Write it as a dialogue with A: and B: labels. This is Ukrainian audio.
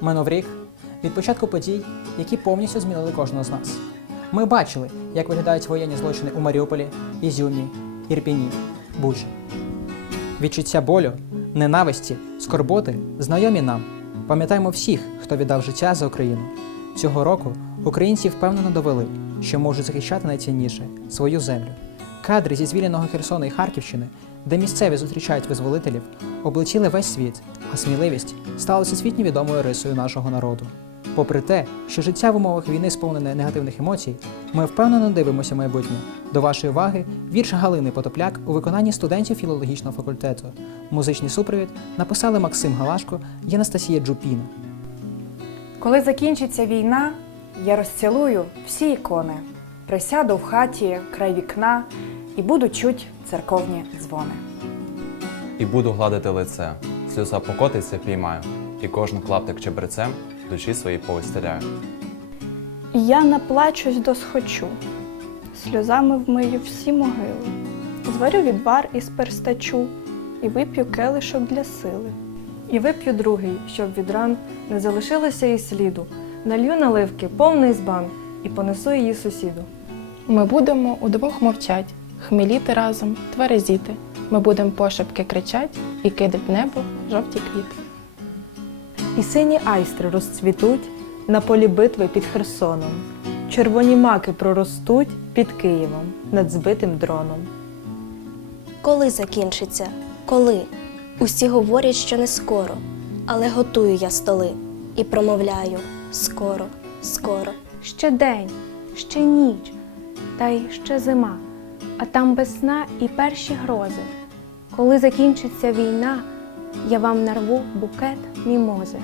A: Минув рік від початку подій, які повністю змінили кожного з нас. Ми бачили, як виглядають воєнні злочини у Маріуполі, Ізюмі, Ірпіні, Бучі. Відчуття болю, ненависті, скорботи знайомі нам. Пам'ятаємо всіх, хто віддав життя за Україну. Цього року українці впевнено довели, що можуть захищати найцінніше свою землю. Кадри зі звільненого Херсона і Харківщини, де місцеві зустрічають визволителів, облетіли весь світ, а сміливість стала всесвітньо відомою рисою нашого народу. Попри те, що життя в умовах війни сповнене негативних емоцій, ми впевнено дивимося майбутнє. До вашої уваги вірш Галини Потопляк у виконанні студентів філологічного факультету. Музичний супровід написали Максим Галашко і Анастасія Джупіна.
B: Коли закінчиться війна, я розцілую всі ікони, присяду в хаті край вікна і буду чуть церковні дзвони.
C: І буду гладити лице, сльоза покотиться піймаю, і кожну клаптик чебрецем душі своїй повистеляю.
D: І я наплачусь досхочу, сльозами вмию всі могили, зварю відвар із перстачу і вип'ю келишок для сили.
E: І вип'ю другий, щоб від ран не залишилося і сліду. Налью наливки повний збан і понесу її сусіду.
F: Ми будемо удвох мовчать, хмеліти разом, тверезіти. Ми будемо пошепки кричать і кидать в небо жовті квіти.
E: І сині айстри розцвітуть на полі битви під Херсоном. Червоні маки проростуть під Києвом над збитим дроном.
G: Коли закінчиться? Коли? Усі говорять, що не скоро, але готую я столи і промовляю скоро, скоро.
H: Ще день, ще ніч, та й ще зима, а там весна і перші грози. Коли закінчиться війна, я вам нарву букет мімози.